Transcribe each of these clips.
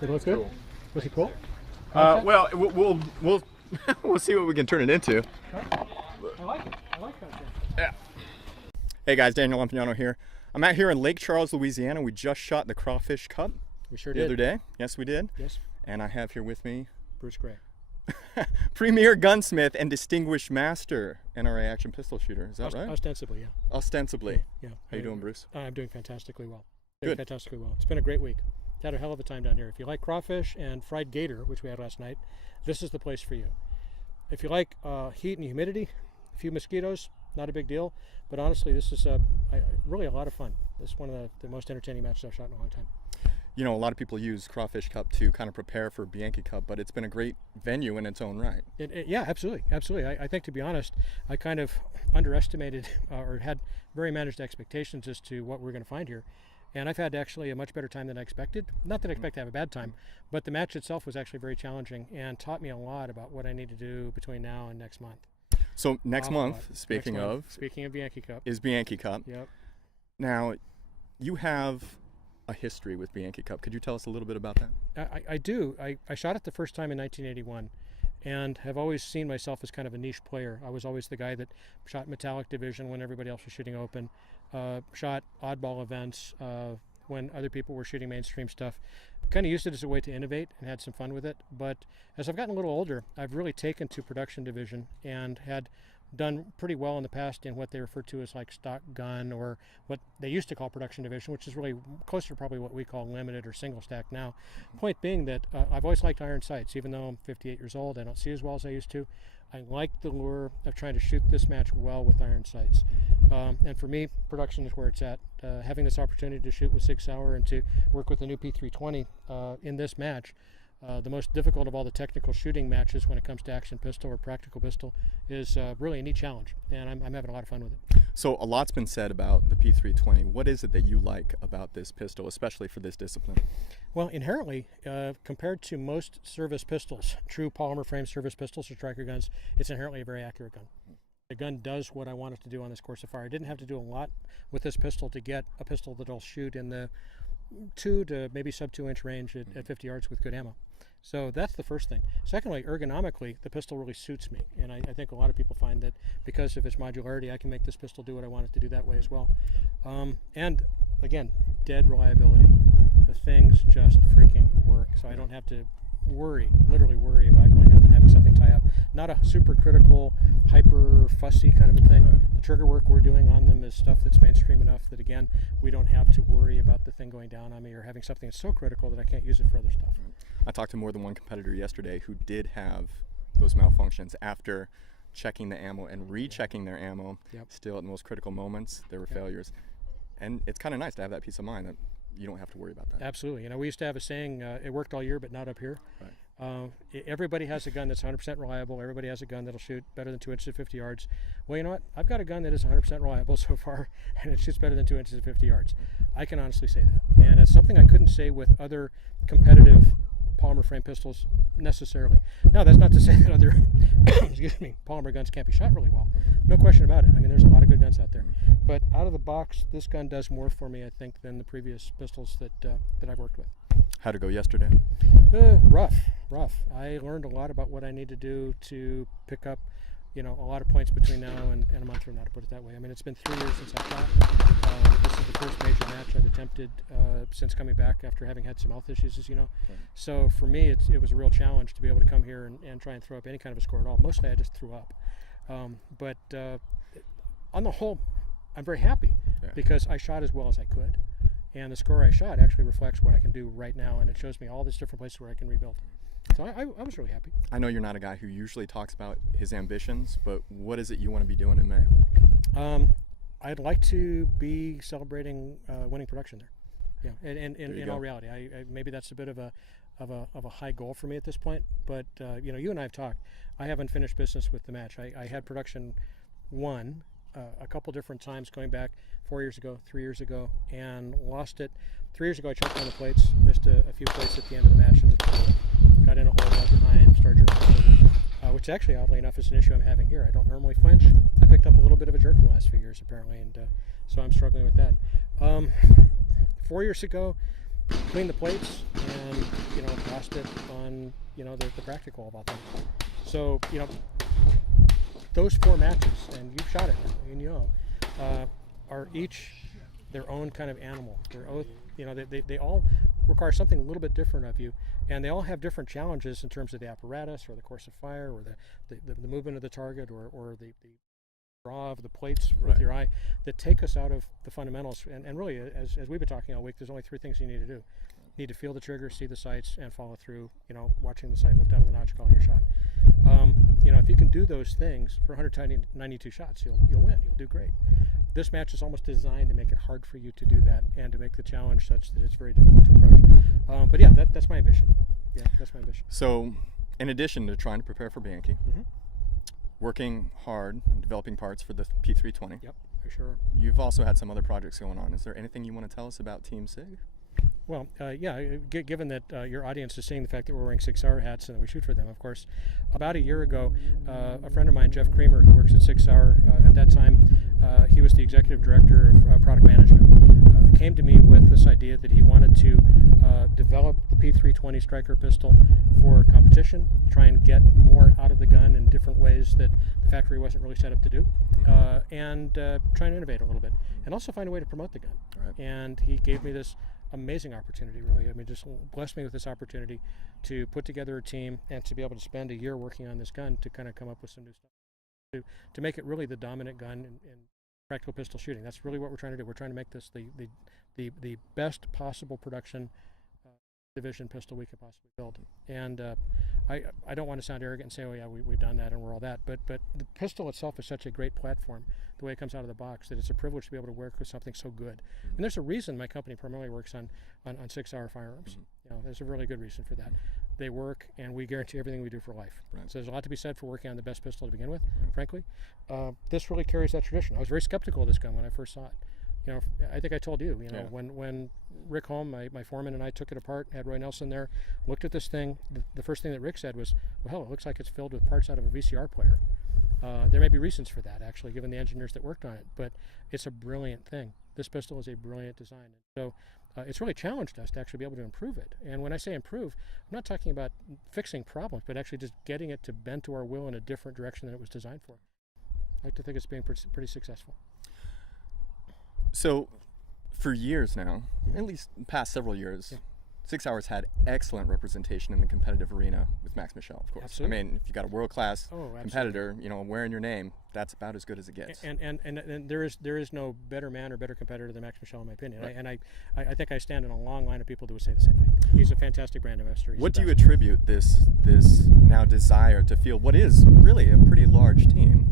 Did it look good? Cool. Was he cool? Well, we'll we'll see what we can turn it into. I like it. I like that. Yeah. Hey guys, Daniel Lampignano here. I'm out here in Lake Charles, Louisiana. We just shot the Crawfish Cup We sure the did. other day. Yes, we did. Yes. And I have here with me Bruce Gray. Premier Gunsmith and Distinguished Master NRA Action Pistol Shooter. Is that right? Ostensibly, yeah. Ostensibly. Yeah. How you doing, Bruce? I'm doing fantastically well. Good. Fantastically well. It's been a great week. Had a hell of a time down here. If you like crawfish and fried gator, which we had last night, this is the place for you. If you like heat and humidity, a few mosquitoes, not a big deal. But honestly, this is really a lot of fun. This is one of the most entertaining matches I've shot in a long time. You know, a lot of people use Crawfish Cup to kind of prepare for Bianchi Cup, but it's been a great venue in its own right. Yeah, absolutely. Absolutely. I think, to be honest, I kind of underestimated or had very managed expectations as to what we're going to find here. And I've had actually a much better time than I expected. Not that I expect to have a bad time, but the match itself was actually very challenging and taught me a lot about what I need to do between now and next month. So next month, speaking of Bianchi Cup, is Bianchi Cup. Yep. Now, you have a history with Bianchi Cup. Could you tell us a little bit about that? I do. I shot it the first time in 1981 and have always seen myself as kind of a niche player. I was always the guy that shot metallic division when everybody else was shooting open, shot oddball events when other people were shooting mainstream stuff. Kind of used it as a way to innovate and had some fun with it. But as I've gotten a little older, I've really taken to production division and had done pretty well in the past in what they refer to as like stock gun, or what they used to call production division, which is really closer to probably what we call limited or single stack now. Point being that I've always liked iron sights. Even though I'm 58 years old, I don't see as well as I used to. I like the lure of trying to shoot this match well with iron sights. And for me, production is where it's at. Having this opportunity to shoot with Sig Sauer and to work with the new P320 in this match, the most difficult of all the technical shooting matches when it comes to action pistol or practical pistol, is really a neat challenge, and I'm having a lot of fun with it. So a lot's been said about the P320. What is it that you like about this pistol, especially for this discipline? Well, inherently, compared to most service pistols, true polymer frame service pistols or striker guns, it's inherently a very accurate gun. The gun does what I want it to do on this course of fire. I didn't have to do a lot with this pistol to get a pistol that'll shoot in the 2 to maybe sub 2 inch range at 50 yards with good ammo. So that's the first thing. Secondly, ergonomically, the pistol really suits me. And I think a lot of people find that because of its modularity, I can make this pistol do what I want it to do that way as well. And again, dead reliability. The things just freaking work. So I don't have to literally worry about going up and having something tie up. Not a super critical, hyper fussy kind of a thing. Right. The trigger work we're doing on them is stuff that's mainstream enough that, again, we don't have to worry about the thing going down on me or having something that's so critical that I can't use it for other stuff. I talked to more than one competitor yesterday who did have those malfunctions after checking the ammo and rechecking their ammo. Yep. Still, at the most critical moments, there were failures. And it's kind of nice to have that peace of mind that you don't have to worry about that. Absolutely. You know, we used to have a saying, it worked all year, but not up here. Right. Everybody has a gun that's 100% reliable. Everybody has a gun that'll shoot better than 2 inches at 50 yards. Well, you know what? I've got a gun that is 100% reliable so far, and it shoots better than 2 inches at 50 yards. I can honestly say that. And it's something I couldn't say with other competitive polymer frame pistols necessarily. Now, that's not to say that other polymer guns can't be shot really well. No question about it. I mean, there's a lot of good guns out there. But out of the box, this gun does more for me, I think, than the previous pistols that I've worked with. How'd it go yesterday? Rough. I learned a lot about what I need to do to pick up, a lot of points between now and a month from now, to put it that way. I mean, it's been 3 years since I shot. This is the first major match I've attempted since coming back after having had some health issues, as you know. Right. So for me, it was a real challenge to be able to come here and try and throw up any kind of a score at all. Mostly I just threw up. But on the whole, I'm very happy because I shot as well as I could. And the score I shot actually reflects what I can do right now, and it shows me all these different places where I can rebuild. So I was really happy. I know you're not a guy who usually talks about his ambitions, but what is it you want to be doing in May? I'd like to be celebrating winning production there. Yeah, and in all reality, maybe that's a bit of a high goal for me at this point. But you and I have talked. I haven't finished business with the match. I had production 1 a couple different times going back 4 years ago, 3 years ago, and lost it. 3 years ago, I choked on the plates, missed a few plates at the end of the match, and just got in a hole, got behind, started jerking, which actually, oddly enough, is an issue I'm having here. I don't normally flinch. I picked up a little bit of a jerk in the last few years, apparently, and so I'm struggling with that. 4 years ago, clean the plates and, lost it on, the practical about them. So, those 4 matches, and you've shot it now, and are each their own kind of animal. They all require something a little bit different of you, and they all have different challenges in terms of the apparatus or the course of fire or the movement of the target or the draw of the plates with your eye that take us out of the fundamentals. And really, as we've been talking all week, there's only 3 things you need to do. You need to feel the trigger, see the sights, and follow through, watching the sight lift out of the notch, calling your shot. If you can do those things for 192 shots, you'll win. You'll do great. This match is almost designed to make it hard for you to do that and to make the challenge such that it's very difficult to approach. But yeah, that's my ambition. Yeah, that's my ambition. So, in addition to trying to prepare for Bianchi, working hard and developing parts for the P320. Yep, for sure. You've also had some other projects going on. Is there anything you want to tell us about Team SIG? Well, given that your audience is seeing the fact that we're wearing Sig Sauer hats and that we shoot for them, of course, about a year ago, a friend of mine, Jeff Creamer, who works at Sig Sauer, at that time, he was the executive director of product management, came to me with this idea that he wanted to develop the P320 striker pistol for competition, try and get more out of the gun in different ways that the factory wasn't really set up to do, and try and innovate a little bit, and also find a way to promote the gun. Right. And he gave me this amazing opportunity, really. I mean, just blessed me with this opportunity to put together a team and to be able to spend a year working on this gun to kind of come up with some new stuff to make it really the dominant gun in practical pistol shooting. That's really what we're trying to do. We're trying to make this the best possible production division pistol we could possibly build. And I don't want to sound arrogant and say, oh yeah, we've done that and we're all that, but the pistol itself is such a great platform, the way it comes out of the box, that it's a privilege to be able to work with something so good. And there's a reason my company primarily works on Sig Sauer firearms. There's a really good reason for that. They work, and we guarantee everything we do for life. So there's a lot to be said for working on the best pistol to begin with, frankly. This really carries that tradition. I was very skeptical of this gun when I first saw it. I think I told you, when Rick Holm, my foreman, and I took it apart, had Roy Nelson there, looked at this thing, the first thing that Rick said was, well, hell, it looks like it's filled with parts out of a VCR player. There may be reasons for that, actually, given the engineers that worked on it, but it's a brilliant thing. This pistol is a brilliant design. So it's really challenged us to actually be able to improve it. And when I say improve, I'm not talking about fixing problems, but actually just getting it to bend to our will in a different direction than it was designed for. I like to think it's being pretty successful. So, for years now, at least the past several years, Sig Sauer's had excellent representation in the competitive arena with Max Michel, of course. Absolutely. I mean, if you got a world-class competitor, wearing your name, that's about as good as it gets. And there is no better man or better competitor than Max Michel, in my opinion. Right. I think I stand in a long line of people who would say the same thing. He's a fantastic brand ambassador. What do you attribute this now desire to feel what is really a pretty large team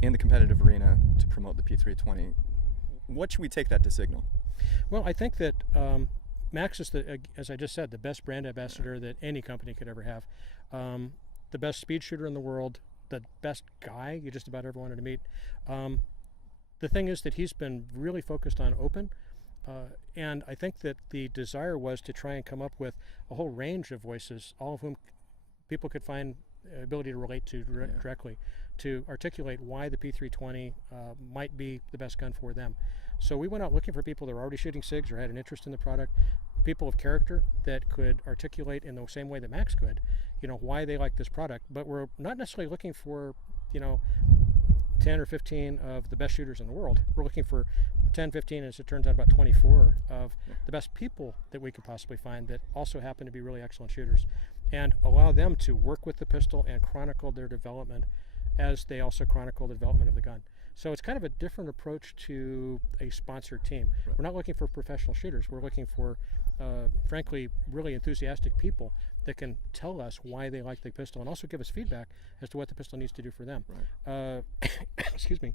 in the competitive arena to promote the P320? What should we take that to signal? Well, I think that Max is, as I just said, the best brand ambassador that any company could ever have. The best speed shooter in the world, the best guy you just about ever wanted to meet. The thing is that he's been really focused on open, and I think that the desire was to try and come up with a whole range of voices, all of whom people could find ability to relate to directly, to articulate why the P320 might be the best gun for them. So we went out looking for people that were already shooting SIGs or had an interest in the product, people of character that could articulate in the same way that Max could, why they like this product. But we're not necessarily looking for, 10 or 15 of the best shooters in the world. We're looking for 10, 15, as it turns out, about 24 of the best people that we could possibly find that also happen to be really excellent shooters, and allow them to work with the pistol and chronicle their development as they also chronicle the development of the gun. So it's kind of a different approach to a sponsored team. We're not looking for professional shooters. We're looking for, frankly, really enthusiastic people that can tell us why they like the pistol and also give us feedback as to what the pistol needs to do for them. Excuse me.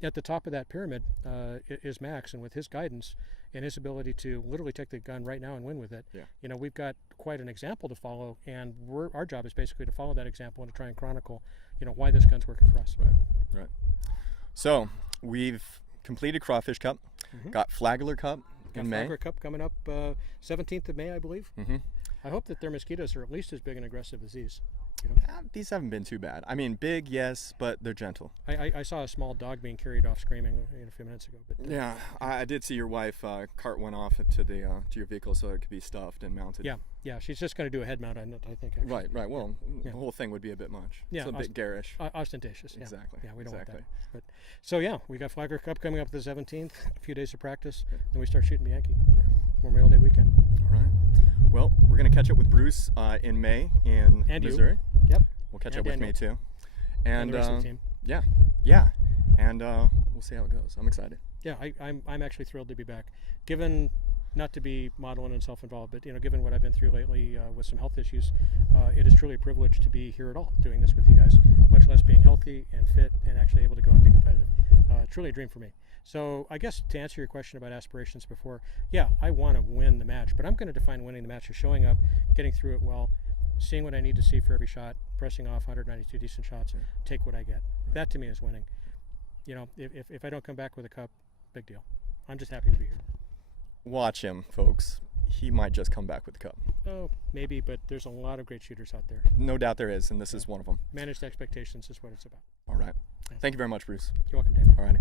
At the top of that pyramid is Max, and with his guidance and his ability to literally take the gun right now and win with it, we've got quite an example to follow, and our job is basically to follow that example and to try and chronicle, why this gun's working for us. Right. So we've completed Crawfish Cup, got Flagler Cup in May. Flagler Cup coming up 17th of May, I believe. I hope that their mosquitoes are at least as big and aggressive as these. You know? These haven't been too bad. I mean, big, yes, but they're gentle. I saw a small dog being carried off screaming a few minutes ago. But Yeah, I did see your wife cart one off to your vehicle so it could be stuffed and mounted. Yeah, she's just going to do a head mount on it, I think. Actually. Right. Well, the whole thing would be a bit much. Yeah, it's a bit garish. Ostentatious. Yeah. Exactly. Yeah, we don't exactly. want that. But so yeah, we got Flagler Cup coming up the 17th. A few days of practice, then we start shooting Bianchi. Memorial Day weekend. All right. Well, we're going to catch up with Bruce in May in Missouri. Yep. We'll catch up with me too. And the rest of the team. Yeah. And we'll see how it goes. I'm excited. Yeah, I'm actually thrilled to be back. Given, not to be modeling and self-involved, but given what I've been through lately with some health issues, it is truly a privilege to be here at all, doing this with you guys, much less being healthy and fit and actually able to go and be competitive. Truly a dream for me. So I guess to answer your question about aspirations before, yeah, I want to win the match, but I'm going to define winning the match as showing up, getting through it well, seeing what I need to see for every shot, pressing off 192 decent shots, take what I get. That to me is winning. If I don't come back with a cup, big deal. I'm just happy to be here. Watch him, folks. He might just come back with the cup. Oh, maybe, but there's a lot of great shooters out there. No doubt there is, and this is one of them. Managed expectations is what it's about. All right. Thank you very much, Bruce. You're welcome, David. All righty.